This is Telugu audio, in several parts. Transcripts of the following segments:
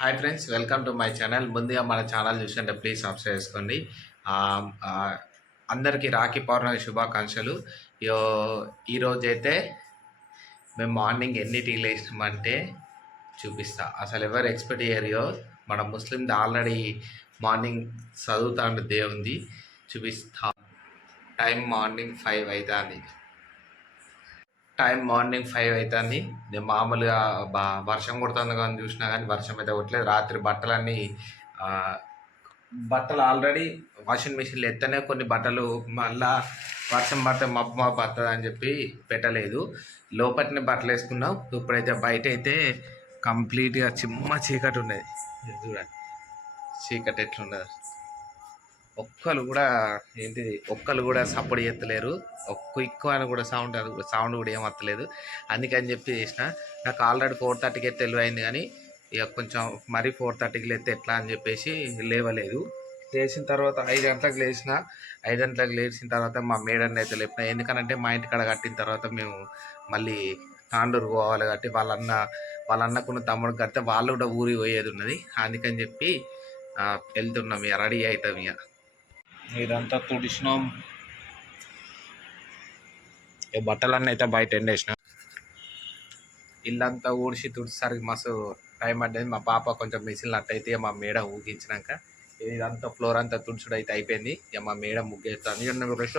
Hi friends welcome to my channel ముందుగా మన ఛానల్ చూసుకుంటే ప్లీజ్ సబ్స్క్రైబ్ చేసుకోండి. అందరికీ రాఖీ పౌర్ణమి శుభాకాంక్షలు. యో- ఈరోజు అయితే మేము మార్నింగ్ ఎన్నిటికి లేచినామంటే చూపిస్తా. అసలు ఎవరు ఎక్స్పెక్ట్ చేయరియో మన ముస్లింది ఆల్రెడీ మార్నింగ్ చదువుతాండు దేవుంది చూపిస్తా. టైం మార్నింగ్ ఫైవ్ అవుతుంది టైం మార్నింగ్ ఫైవ్ అవుతుంది నేను మామూలుగా బా వర్షం కొడుతుంది కానీ చూసినా కానీ వర్షం అయితే కొట్టలేదు. రాత్రి బట్టలన్నీ బట్టలు ఆల్రెడీ వాషింగ్ మిషన్లో ఎత్తనే కొన్ని బట్టలు మళ్ళా వర్షం పడితే మబ్బు మబ్బు వస్తుంది అని చెప్పి పెట్టలేదు. లోపటిని బట్టలు వేసుకున్నాం. ఇప్పుడైతే బయట అయితే కంప్లీట్గా చిమ్మ చీకటి ఉన్నది. చూడండి. చీకటి ఎట్లున్నది. ఒక్కరు కూడా ఏంటిది ఒక్కరు కూడా సపోర్ట్ చేస్తలేరు. ఒక్క ఎక్కువ అని కూడా సౌండ్ సౌండ్ కూడా ఏం వస్తలేదు అందుకని చెప్పి చేసిన. నాకు ఆల్రెడీ ఫోర్ థర్టీకి అయితే తెలివైంది కానీ ఇక కొంచెం మరీ ఫోర్ థర్టీకి లేతే ఎట్లా అని చెప్పేసి లేవలేదు. లేచిన తర్వాత ఐదు గంటలకు లేచిన. ఐదు గంటలకు లేచిన తర్వాత మా మేడని అయితే లేపిన. ఎందుకనంటే మా ఇంటికాడ కట్టిన తర్వాత మేము మళ్ళీ తాండూరు పోవాలి కాబట్టి వాళ్ళన్న వాళ్ళన్నకున్న తమ్ముడు కడితే వాళ్ళు కూడా ఊరికి పోయేది ఉన్నది. అందుకని చెప్పి వెళ్తున్నాం ఇక రెడీ అవుతాం ఇక. ఇదంతా తుడిసినాం. ఈ బట్టలన్నీ అయితే బయట ఎండేసినాం. ఇల్లంతా ఊడిసి తుడిసరికి మస్తు టైం పడ్డది. మా పాప కొంచెం మిషన్ అట్టయితే మా మేడ ఊగించినాక. ఇదంతా ఫ్లోర్ అంతా తుడుచుడు అయితే అయిపోయింది. ఇక మా మేడ ముగ్గేస్తాను. ఇక బ్రష్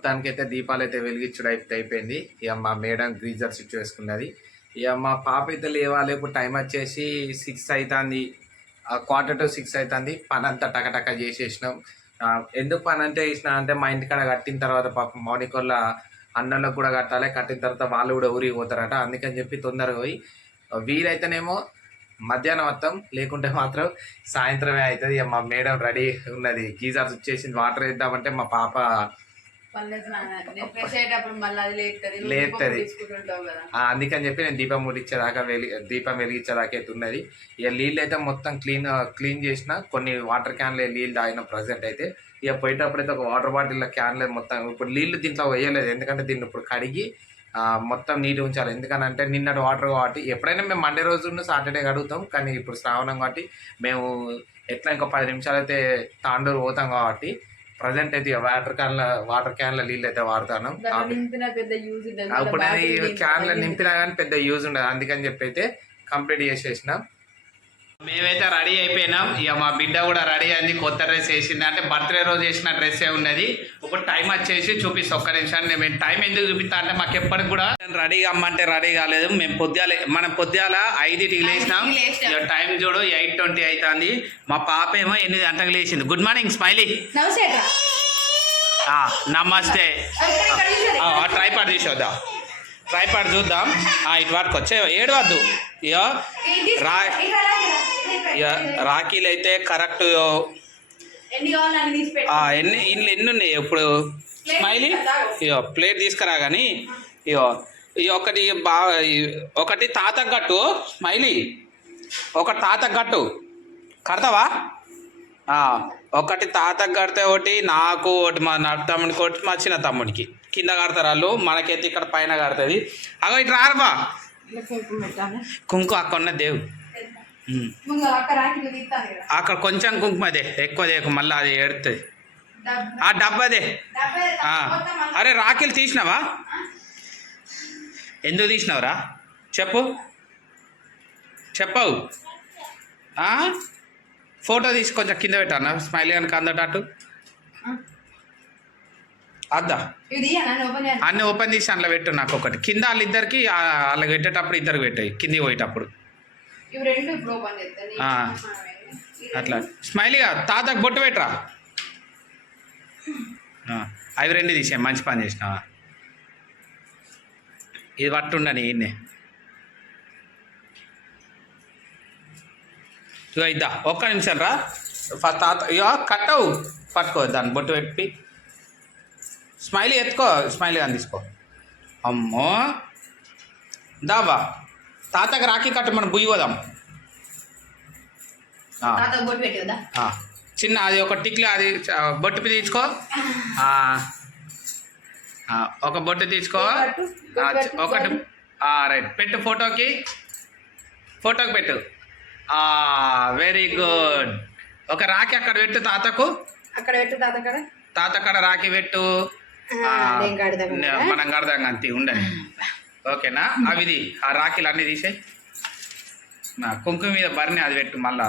మొత్తానికైతే దీపాలు అయితే వెలిగించడం అయితే అయిపోయింది. ఇక మా మేడం గ్రీజర్ స్విచ్ వేసుకున్నది. ఇక మా పాప అయితే లేవాలి ఇప్పుడు టైం వచ్చేసి సిక్స్ అవుతుంది క్వార్టర్ టు సిక్స్ అవుతుంది పని అంతా టకటక చేసేసినాం. ఎందుకు పని అంటే చేసిన అంటే మా ఇంటికాడ కట్టిన తర్వాత పాప మార్నింగ్ వల్ల అన్నంలో కూడా కట్టాలి. కట్టిన తర్వాత వాళ్ళు కూడా ఊరికి పోతారట. అందుకని చెప్పి తొందరగా పోయి వీలైతేనేమో మధ్యాహ్నం మొత్తం లేకుంటే మాత్రం సాయంత్రమే అవుతుంది. ఇక మా మేడం రెడీ ఉన్నది. గీజర్స్ వచ్చేసింది వాటర్ వేద్దామంటే మా పాప ఆ, అందుకని చెప్పి నేను దీపం ముట్టించేదాకా వెలి దీపం వెలిగించేదాకా అయితే ఉన్నది. ఇక నీళ్ళు అయితే మొత్తం క్లీన్ క్లీన్ చేసిన కొన్ని వాటర్ క్యాన్లు నీళ్ళు తాగిన ప్రజెంట్ అయితే. ఇక పోయేటప్పుడు అయితే ఒక వాటర్ బాటిల్ క్యాన్లు మొత్తం ఇప్పుడు నీళ్ళు దీంట్లో వేయలేదు. ఎందుకంటే దీన్ని ఇప్పుడు కడిగి ఆ, మొత్తం నీటి ఉంచాలి. ఎందుకనంటే నిన్నటి వాటర్ కాబట్టి ఎప్పుడైనా మేము మండే రోజు సాటర్డే కడుగుతాం. కానీ ఇప్పుడు శ్రావణం కాబట్టి మేము ఎట్లా ఇంకో పది నిమిషాలు అయితే తాండూరు పోతాం కాబట్టి ప్రజెంట్ అయితే వాటర్ క్యాన్ల వాటర్ క్యాన్ల నీళ్ళు అయితే వాడుతాను నేను ఈ బాటిల్ క్యాన్లు నింపి- నింపినా కానీ పెద్ద యూజ్ ఉండదు. అందుకని చెప్పి అయితే కంప్లీట్ చేసేసిన. మేమైతే రెడీ అయిపోయినాం. ఇక మా బిడ్డ కూడా రెడీ అయింది. కొత్త డ్రెస్ వేసింది. అంటే బర్త్డే రోజు వేసిన డ్రెస్ ఏ ఉన్నది. ఇప్పుడు టైం వచ్చేసి చూపిస్తా ఒక్క నిమిషాన్ని. మేము టైం ఎందుకు చూపిస్తా అంటే మాకు ఎప్పటికి కూడా రెడీ అమ్మంటే రెడీ కాలేదు. మేము పొద్దుగాల మనం పొద్దుగాల ఐదుటికి లేచినాం. ఇక టైం చూడు ఎయిట్ ట్వంటీ అవుతుంది మా పాప ఏమో ఎనిమిది గంటలకు లేచింది. Good morning smiley. నమస్తే ఇక్కడ ఇక్కడ చూసేది. ట్రైపాడ్ ట్రైపాడ్ చూద్దాం. ఇటు వరకు వచ్చే ఏడవద్దు. ఇక రా. ఇక రాఖీలు అయితే కరెక్ట్ ఎన్ని పెట్టు. ఎన్ని ఇన్ని ఎన్ని ఉన్నాయి ఇప్పుడు స్మైలీ? ఇక ప్లేట్ తీసుకురా కానీ ఇక ఈ ఒకటి బాగా ఒకటి తాతకు కట్టు స్మైలీ. ఒక తాతకు కట్టు. కడతావా? ఆ, ఒకటి తాతకు కడితే ఒకటి నాకు ఒకటి మా నా తమ్ముడికి ఒకటి మా చిన్న తమ్ముడికి కింద కడతారు వాళ్ళు మనకైతే ఇక్కడ పైన కడుతుంది. అగో ఇటు రారబా కుంకుమ పెట్టాలి. కుంకు అక్కడ దేవు తీస్తాను కదా. అక్కడ కొంచెం కుంకుమదే ఎక్కువ దేకు మళ్ళీ అది ఏడుతుంది. డబ్బా- ఆ డబ్బాదే. అరే రాఖీలు తీసినావా? ఎందుకు తీసినావురా? చెప్పు. చెప్పవు. ఆ? ఫోటో తీసి కొంచెం కింద పెట్టానా స్మైల్ కనుక అందటట్టు. అద్దా. అన్ని ఓపెన్ చేసి అందులో పెట్టు నాకు ఒకటి. కింద వాళ్ళిద్దరికి వాళ్ళకి పెట్టేటప్పుడు ఇద్దరికి పెట్టాయి కింది పోయేటప్పుడు. అట్లా. స్మైలీగా తాతకు బొట్టు పెట్టరా? అవి రెండు తీసాయి మంచి పని చేసినావా? ఇది పట్టుండని ఈయన్నే ఇద్దా ఒక్క నిమిషం రా. ఫస్ట్ తాత ఇగో కట్టవు. పట్టుకో దాన్ని బొట్టు పెట్టి. స్మైలీ ఎత్తుకో స్మైలీ అని తీసుకో. అమ్మో. దాబా తాతకి రాఖీ కట్టు మనం బుయ్యి పోదాం. చిన్న అది ఒక టిక్లు అది బొట్టు తీసుకో. ఒక బొట్టు తీసుకో. ఒకటి. రైట్. పెట్టు ఫోటోకి. ఫోటోకి పెట్టు. Very good. ఒక రాఖీ అక్కడ పెట్టు తాతకు. అక్కడ పెట్టు తాత తాత అక్కడ రాఖీ పెట్టు. మనం కడదాం అంతే ఉండండి ఓకేనా? అవి ఇది ఆ రాఖీలు అన్నీ తీసే నా కుంకుమ మీద బరిని అది పెట్టు మళ్ళా.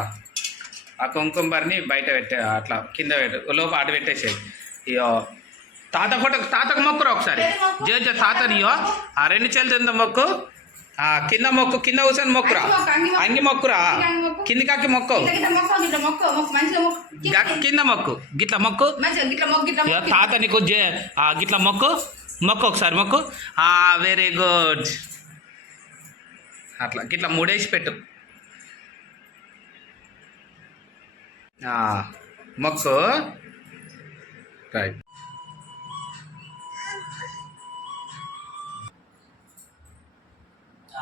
ఆ కుంకుమ బరిని బయట పెట్టే అట్లా కింద పెట్టు లోపల అటు పెట్టేసేయి. ఇయో తాత ఫోటో తాతకు మొక్కురా ఒకసారి. జో జో తాతనియో ఆ రెండు చేతులతో మొక్కు? కింద మొక్కు కింద కూర్చొని మొక్కురా. అంగి మొక్కు, అంగి మొక్కు. అంగి మొక్కురా. మొక్కు. కిందికాకి మొక్కు కింద. మొక్కు. గిట్ల మొక్కు. తాత నీకు గిట్ల మొక్కు. మొక్కు ఒకసారి మొక్కు. వెరీ గుడ్ అట్లా గిట్ల మూడేసి పెట్టు. మొక్కు. రైట్.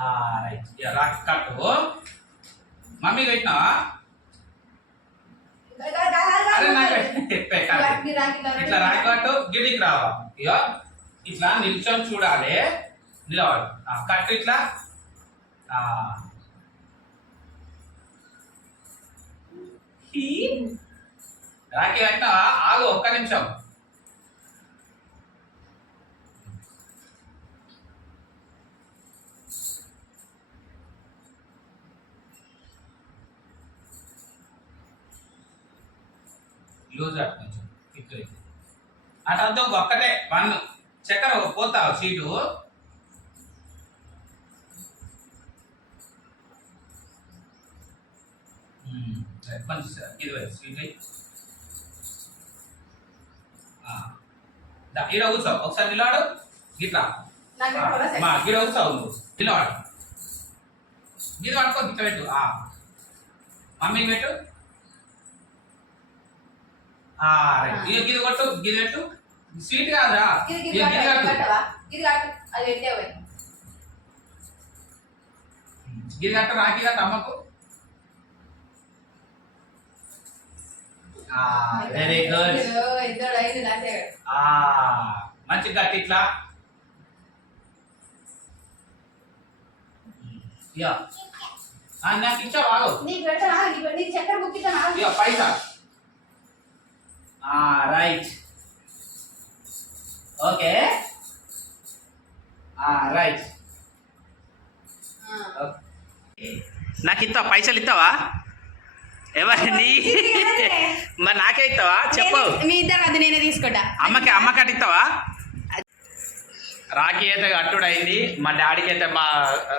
రైట్ కట్టు? మమ్మీ పెట్టినావా? అరే నాకు పెట్టాలి రాకి. ఇట్లా రాకట్టు గిడికి రావా? ఇక ఇట్లా నిల్చొని చూడాలి. నిలబడు. ఆ, కట్టు ఇట్లా. రాఖీ కట్టినావా? ఆగు ఒక్క నిమిషం. లూజ్ అటు కొంచెం థిక్ అటు ఒక్కటే వన్ చక్కెర పోతావు సీటు కొంచెం సరే, స్వీట్ అయ్యి ఆ. దా, ఈడ కూర్చో ఒకసారి నిలవాడు? మా గిడ కూర్చోవు నువ్వు నిలవాడు గిడ పట్టుకో గిట్ల పెట్టు ఆ. మమ్మీకి పెట్టు. ఇక గిది కొట్టు గిది పెట్టు. స్వీట్ కాదురా. గిది కట్టు. గిది కట్ట. రాకి కట్ట అమ్మకు. Very good. మంచి గట్టి ఇట్లా. నాకు ఇచ్చా? ఇక పైసా. Right okay right. నాకు ఇస్తావా పైసలు ఇస్తావా ఎవరిని మరి నాకే ఇస్తావా చెప్పు. మీ ఇద్దరు అది నేనే తీసుకుంటా. అమ్మకి అమ్మకటి ఇస్తావా రాఖీ అయితే కట్టుడు అయింది మా డాడీకి అయితే మా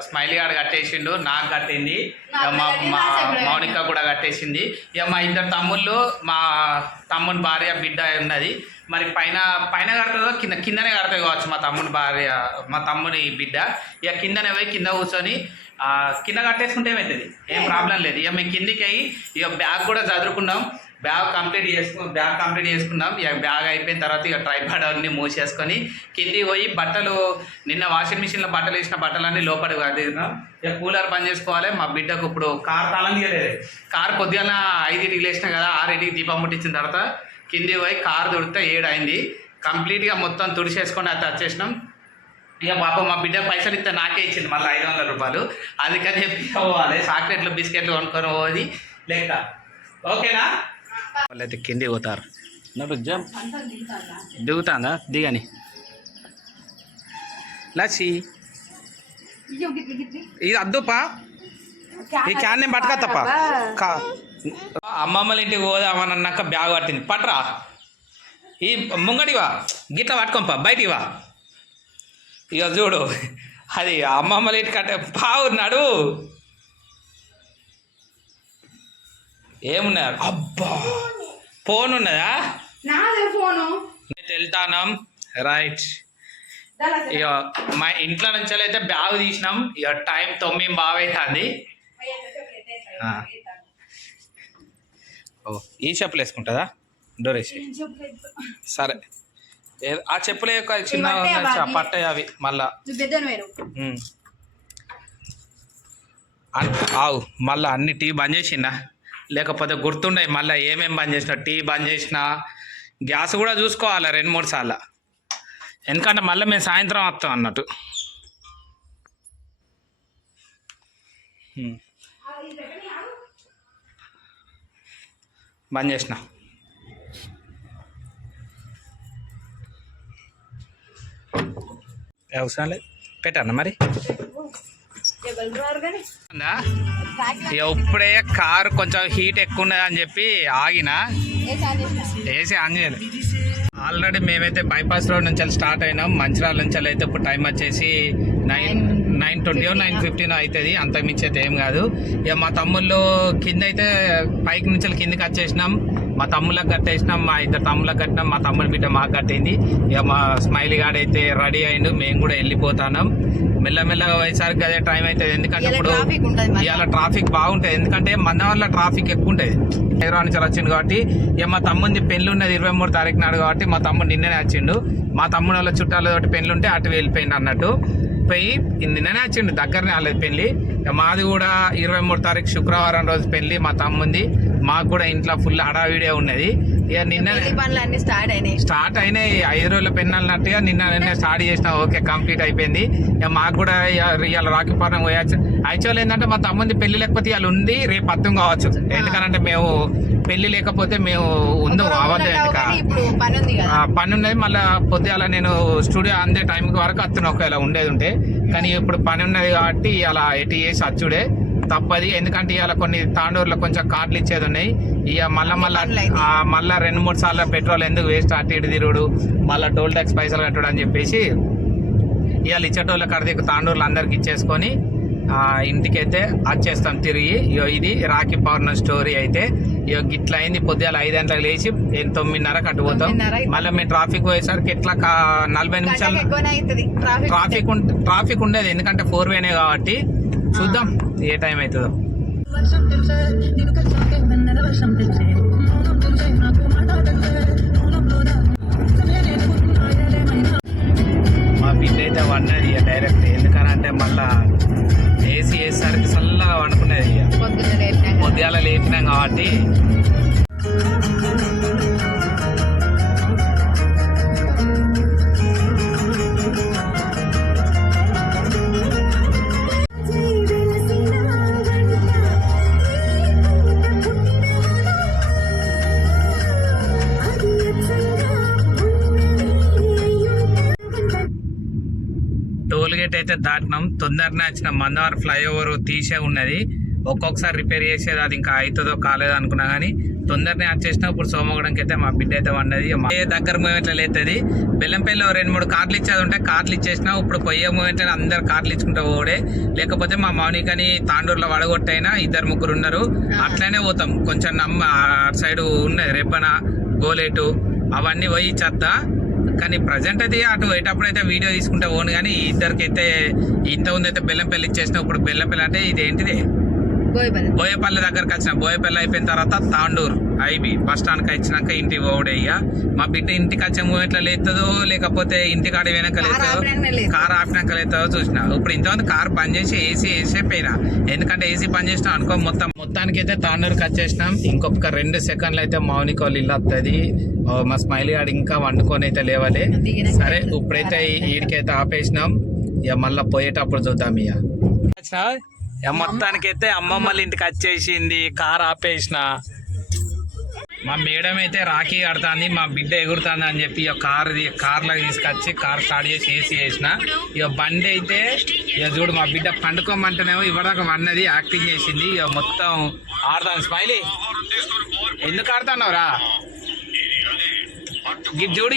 స్మైలీ గారు కట్టేసిండు నాకు కట్టింది. ఇక మా మా మౌనిక కూడా కట్టేసింది. ఇక మా ఇద్దరు తమ్ముళ్ళు మా తమ్ముని భార్య బిడ్డ ఉన్నది. మరి పైన పైన కడుతుందో కింద కిందనే కడుతుంది కావచ్చు మా తమ్ముని భార్య మా తమ్ముని బిడ్డ. ఇక కిందనే పోయి కింద కూర్చొని ఆ, కింద కట్టేసుకుంటే ఏమవుతుంది ఏం ప్రాబ్లం లేదు. ఇక మేము కిందికి అయ్యి ఇక బ్యాగ్ కూడా చదువుకున్నాం బ్యాగ్ కంప్లీట్ చేసుకు బ్యాగ్ కంప్లీట్ చేసుకున్నాం. ఇక బ్యాగ్ అయిపోయిన తర్వాత ఇక ట్రైపాడ్ అన్ని మూసేసుకొని కిందికి పోయి బట్టలు నిన్న వాషింగ్ మిషన్లో బట్టలు వేసిన బట్టలన్నీ లోపలికి అదిగినాం ఇక కూలర్ పని చేసుకోవాలి. మా బిడ్డకు ఇప్పుడు కార్ తాళం తీయలేదు. కార్ కొద్దిగా ఐదింటికి లేచిన కదా ఆరింటికి దీపం ముట్టించిన తర్వాత కింది పోయి కార్ తుడితే ఏడైంది. కంప్లీట్గా మొత్తం తుడిచేసుకొని అది వచ్చేసినాం ఇక పాప మా బిడ్డ పైసలు ఇస్తే నాకే ఇచ్చింది. మళ్ళీ ఐదు వందల రూపాయలు. అందుకని చెప్పి పోవాలి. చాక్లెట్లు బిస్కెట్లు కొనుక్కొని పోది లెక్క. ఓకేనా? వాళ్ళైతే కింది పోతారు. జంప్? దిగుతాందా? దిగని. లచ్చి. ఇది అద్దుపా? ఈ క్యాన్ నేను పట్టుకొత్తప్ప? కా. అమ్మమ్మల ఇంటికి పోదామని అన్నాక బ్యాగ్ పట్టింది. పట్రా. ఈ ముంగడివా గిట్ల పట్టుకోంపా బయటివా ఇక చూడు. అది అమ్మమ్మల ఇంటికి అంటే పావు నడు. ఏమున్నది అబ్బా! ఫోన్ ఉన్నదా నాదే ఫోను. నేను వెళ్తానం రైట్. ఇక మా ఇంట్లో నుంచి అయితే బ్యాగ్ తీసినాం. ఇక టైం తొమ్మిది బాగా అవుతుంది అయ్యా, చెప్పు, ఎత్తేస్తా, ఆ. ఎత్తాను. ఓ ఈ చెప్పులు వేసుకుంటుందా డోరేసి. సరే. ఆ చెప్పులే యొక్క చిన్న పట్టాయి అవి, మళ్ళా. ఆవు మళ్ళా అన్ని టీ బంద్ చేసిందా లేకపోతే గుర్తుండే మళ్ళీ ఏమేం బంద్ చేసినా టీ బంద్ చేసినా గ్యాస్ కూడా చూసుకోవాలి రెండు మూడు సార్లు. ఎందుకంటే మళ్ళీ మేము సాయంత్రం వస్తాం అన్నట్టు. బంద్ చేసిన. అవసరం లేదు. పెట్టాను మరి? ఎప్పుడే కారు కొంచెం హీట్ ఎక్కువ ఉన్నది అని చెప్పి ఆగిన. ఏసీ ఆన్ చేయలేదు ఆల్రెడీ మేమైతే బైపాస్ రోడ్ నుంచి వెళ్ళి స్టార్ట్ అయినాం. మంచిర్యాల నుంచి అయితే ఇప్పుడు టైం వచ్చేసి nine nine twenty nine fifteen అవుతుంది. అంతకు మించి అయితే ఏం కాదు. ఇక మా తమ్ముళ్ళు కింద అయితే పైకి నుంచి కిందకి వచ్చేసినాం. మా తమ్ముళ్ళకి కట్టేసినాం మా ఇద్దరు తమ్ముళ్ళకి కట్టినాం మా తమ్ముడి బిడ్డ మాకు కట్టింది. ఇక మా స్మైలీ గాడ్ అయితే రెడీ అయిండు మేము కూడా వెళ్ళిపోతున్నాం. మెల్లమెల్లగా పోయేసరికి అదే టైం అవుతుంది. ఎందుకంటే ఇప్పుడు. ఇవాళ ట్రాఫిక్ బాగుంటుంది. ఎందుకంటే మన వల్ల ట్రాఫిక్ ఎక్కువ ఉంటుంది. హైదరాబాద్ నుంచి వచ్చిండు కాబట్టి. ఇక మా తమ్ముంది పెళ్ళి ఉన్నది ఇరవై మూడు తారీఖు నాడు కాబట్టి మా తమ్ముడు నిన్ననే వచ్చిండు. మా తమ్ముడు వాళ్ళ చుట్టాల తోటి పెళ్ళి ఉంటే అటు వెళ్ళిపోయింది అన్నట్టు. పోయి నిన్ననే వచ్చిండు. దగ్గరనే వాళ్ళది పెళ్ళి ఇక మాది కూడా ఇరవై మూడు తారీఖు శుక్రవారం రోజు పెళ్ళి మా తమ్ముంది. మాకు కూడా ఇంట్లో ఫుల్ హడావిడిగా ఉన్నది. ఇక నిన్న పెళ్ళి పనులు అన్ని స్టార్ట్ అయినాయి. స్టార్ట్ అయినాయి. ఐదు రోజుల పెన్నట్టుగా నిన్న నిన్న స్టార్ట్ చేసినా ఓకే కంప్లీట్ అయిపోయింది. ఇక మాకు కూడా ఇవాళ రాఖీ పౌర్ణమి పోయచ్చు యాక్చువల్ ఏంటంటే మా తమ్ముంది పెళ్ళి లేకపోతే ఇవాళ ఉంది. రేపు అర్థం కావచ్చు. ఎందుకంటే మేము పెళ్ళి లేకపోతే మేము ఉందో ఇప్పుడు పని ఉన్నది మళ్ళీ పొద్దుగాల నేను స్టూడియో అందే టైంకి వరకు వస్తున్నా ఒకవేళ ఉండేది ఉంటే. కానీ ఇప్పుడు పని ఉన్నది కాబట్టి ఇలా ఎటు చేసి అచ్చుడే తప్పది. ఎందుకంటే ఇవాళ కొన్ని తాండూరులో కొంచెం కార్డులు ఇచ్చేది ఉన్నాయి. ఇక మళ్ళీ మళ్ళీ. మళ్ళీ రెండు మూడు సార్లు పెట్రోల్ ఎందుకు వేస్ట్ అటు ఇటు తిరుగుడు మళ్ళీ టోల్ ట్యాక్స్ పైసలు కట్టడు అని చెప్పేసి ఇవాళ ఇచ్చేటోళ్ళ కడదికు తాండూరులు అందరికి ఇచ్చేసుకొని ఇంటికైతే వచ్చేస్తాం తిరిగి. ఇగో ఇది రాఖీ పౌర్ణమి స్టోరీ అయితే. ఇగో గిట్ల అయింది. పొద్దుగాల ఐదు గంటలకు లేచి తొమ్మిదిన్నరకు అటు పోతాం. తొమ్మిదిన్నర అయితే. మళ్ళీ మేము ట్రాఫిక్ పోయేసరికి ఎట్లా నలభై నిమిషాలు ట్రాఫిక్ ట్రాఫిక్ ఉం- ట్రాఫిక్ ఉండేది. ఎందుకంటే ఫోర్ వేనే కాబట్టి. చూద్దాం ఏ టైం అవుతుందో వర్షం తెలిసే? వర్షం తెలిసే? నాకు మా బిడ్డ అయితే వన్నది ఇక డైరెక్ట్. ఎందుకనంటే మళ్ళా వేసేసరికి చల్లగా వండుకునేది ఇక. పొద్దుగాల లేపినాం కాబట్టి. అయితే తొందరనే వచ్చిన. మందవారి ఫ్లైఓవర్ తీసే ఉన్నది. ఒక్కొక్కసారి రిపేర్ చేసేది అది ఇంకా అవుతుందో కాలేదో అనుకున్నా కానీ తొందరనే వచ్చేసిన. ఇప్పుడు సోమగూడెంకి అయితే మా బిడ్డ అయితే ఉన్నది ఏ దగ్గర మూమెంట్లో లేతుంది. బెల్లంపల్లిలో రెండు మూడు కార్లు ఇచ్చేది ఉంటే కార్లు ఇచ్చేసినా. ఇప్పుడు పోయే మూమెంట్ అందరు కార్లు ఇచ్చుకుంటూ పోడే లేకపోతే మా మౌనికని తాండూరులో వడగొట్టైనా ఇద్దరు ముగ్గురు ఉన్నారు. అట్లనే పోతాం. కొంచెం నమ్మ అటు సైడ్ ఉన్నది. రెబ్బన గోలేటు అవన్నీ పోయి ఇచ్చేద్దా కానీ ప్రజెంట్ అయితే అటు పోయేటప్పుడు అయితే వీడియో తీసుకుంటే ఓను కానీ ఇద్దరికైతే అయితే ఇంత ఉంది అయితే బెల్లంపల్లి ఇచ్చేసిన ఇప్పుడు బెల్లంపల్లి అంటే ఇది ఏంటిది బోయపల్లి. దగ్గరకు వచ్చిన బోయపల్లి అయిపోయిన తర్వాత తాండూరు ఐబి బస్ స్టాండ్కి వచ్చినాక ఇంటికి పోవడే ఇక మా బిడ్డ ఇంటికి వచ్చే మూమెంట్లో లేతుందో లేకపోతే ఇంటికి ఆడి వెనక లేతుందో. కార్ ఆపినాక లేతుందో చూసిన. ఇప్పుడు ఇంతమంది కార్ బంద్ చేసి ఏసీ వేసే పోయినా ఎందుకంటే ఏసీ బంద్ చేసినాం అనుకో మొత్తం మొత్తానికి అయితే తాండూరుకి వచ్చేసినాం. ఇంకొక రెండు సెకండ్లు అయితే మౌనిక వాళ్ళు ఇల్లు వస్తుంది మా స్మైలీ గాడు ఇంకా వండుకొని అయితే లేవాలి. సరే ఇప్పుడైతే ఈడికైతే ఆపేసినాం. ఇక మళ్ళీ పోయేటప్పుడు చూద్దాం ఇక. ఇక మొత్తానికైతే అమ్మమ్మల ఇంటికి వచ్చేసింది కార్ ఆపేసిన. మా మేడం అయితే రాఖీ కడుతుంది మా బిడ్డ ఎగురుతుంది అని చెప్పి ఇక కార్ కార్లో తీసుకొచ్చి కార్ స్టార్ట్ చేసి ఏసీ చేసిన. ఇక బండి అయితే ఇక చూడు మా బిడ్డ పండుకోమంటేనేమో ఇవ్వడానికి వన్నది యాక్టింగ్ చేసింది. ఇక మొత్తం ఆడతాను స్మైలీ. ఎందుకు ఆడుతున్నావురా? గిట్ చూడు